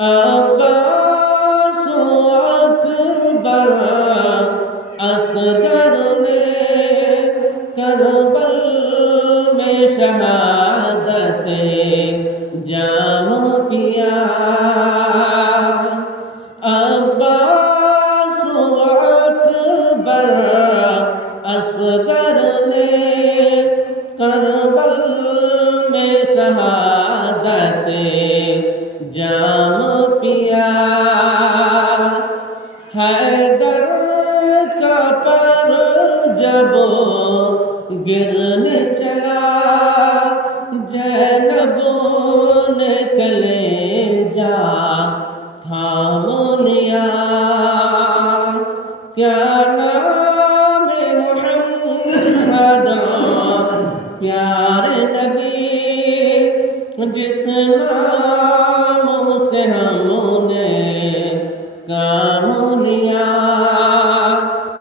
عباس اکبر اصغر نے کربل میں شہادت جام پیا عباس اکبر اصغر نے کربل میں شہادت جام پیا حیدر کا پر جب گرنے چلا زینب نے کلیجہ تھام لیا کیا نام محمد پیارے نبی جس نام سے ہم نے